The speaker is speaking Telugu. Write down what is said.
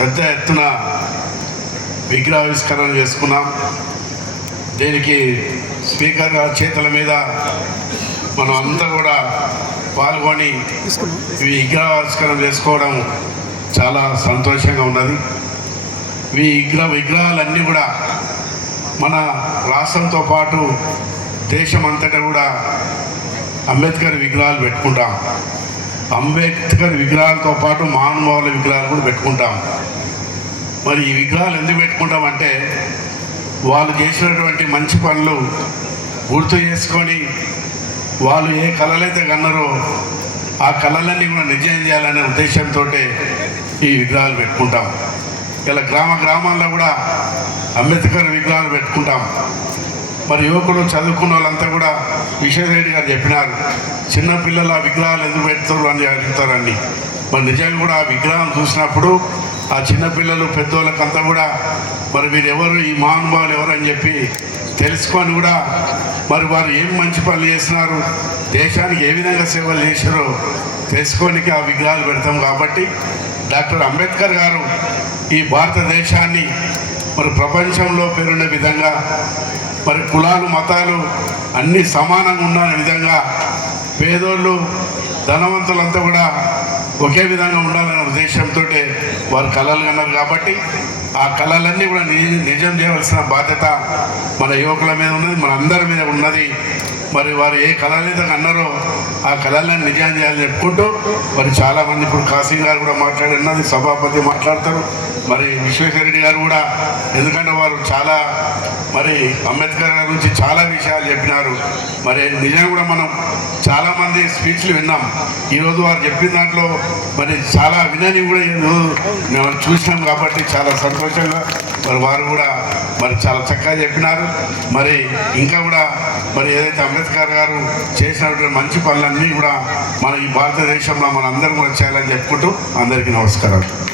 పెద్ద ఎత్తున విగ్రహావిష్కరణ చేసుకున్నాం. దీనికి స్పీకర్ గారి చేతుల మీద మనం అంతా కూడా పాల్గొని ఈ విగ్రహావిష్కరణ చేసుకోవడం చాలా సంతోషంగా ఉన్నది. ఈ విగ్రహాలన్నీ కూడా మన రాష్ట్రంతో పాటు దేశం అంతటా కూడా అంబేద్కర్ విగ్రహాలు పెట్టుకుంటాం. అంబేద్కర్ విగ్రహాలతో పాటు మహానుభావుల విగ్రహాలు కూడా పెట్టుకుంటాం. మరి ఈ విగ్రహాలు ఎందుకు పెట్టుకుంటామంటే వాళ్ళు చేసినటువంటి మంచి పనులు గుర్తు చేసుకొని వాళ్ళు ఏ కళలైతే కన్నారో ఆ కళలన్నీ కూడా నిజం చేయాలనే ఉద్దేశంతో ఈ విగ్రహాలు పెట్టుకుంటాం. ఇలా గ్రామాల్లో కూడా అంబేద్కర్ విగ్రహాలు పెట్టుకుంటాం. మరి యువకులు చదువుకున్న వాళ్ళంతా కూడా విశ్వేశ్వరరెడ్డి గారు చెప్పినారు, చిన్నపిల్లల విగ్రహాలు ఎందుకు పెడతారు అని అడుగుతారండి. మరి నిజంగా కూడా ఆ విగ్రహం చూసినప్పుడు ఆ చిన్నపిల్లలు పెద్దోళ్ళకంతా కూడా మరి వీరెవరు, ఈ మహానుభావులు ఎవరు అని చెప్పి తెలుసుకొని కూడా మరి వారు ఏం మంచి పనులు చేస్తున్నారు, దేశానికి ఏ విధంగా సేవలు చేశారో తెలుసుకోనికి ఆ విగ్రహాలు పెడతాం. కాబట్టి డాక్టర్ అంబేద్కర్ గారు ఈ భారతదేశాన్ని మరి ప్రపంచంలో పేరున్న విధంగా మరి కులాలు మతాలు అన్నీ సమానంగా ఉన్న విధంగా పేదోళ్ళు ధనవంతులంతా కూడా ఒకే విధంగా ఉండాలనే ఉద్దేశంతో వారు కళలు కన్నారు. కాబట్టి ఆ కళలన్నీ కూడా నిజం చేయవలసిన బాధ్యత మన యువకుల మీద ఉన్నది, మన అందరి మీద ఉన్నది. మరి వారు ఏ కళలైతే అన్నారో ఆ కళలను నిజం చేయాలని చెప్పుకుంటూ మరి చాలామంది ఇప్పుడు కాసిం గారు కూడా మాట్లాడినది, సభాపతి మాట్లాడతారు, మరి విశ్వేశ్వరరెడ్డి గారు కూడా, ఎందుకంటే వారు చాలా మరి అంబేద్కర్ గారి గురించి చాలా విషయాలు చెప్పినారు. మరి నిజంగా కూడా మనం చాలామంది స్పీచ్లు విన్నాం. ఈరోజు వారు చెప్పిన దాంట్లో మరి చాలా వినని కూడా మేము చూసినాం. కాబట్టి చాలా సంతోషంగా మరి వారు కూడా మరి చాలా చక్కగా చెప్పినారు. మరి ఇంకా కూడా మరి ఏదైతే అంబేద్కర్ గారు చేసినటువంటి మంచి పనులన్నీ కూడా మన ఈ భారతదేశంలో మన అందరం కూడా చేయాలని చెప్పుకుంటూ అందరికీ నమస్కారం.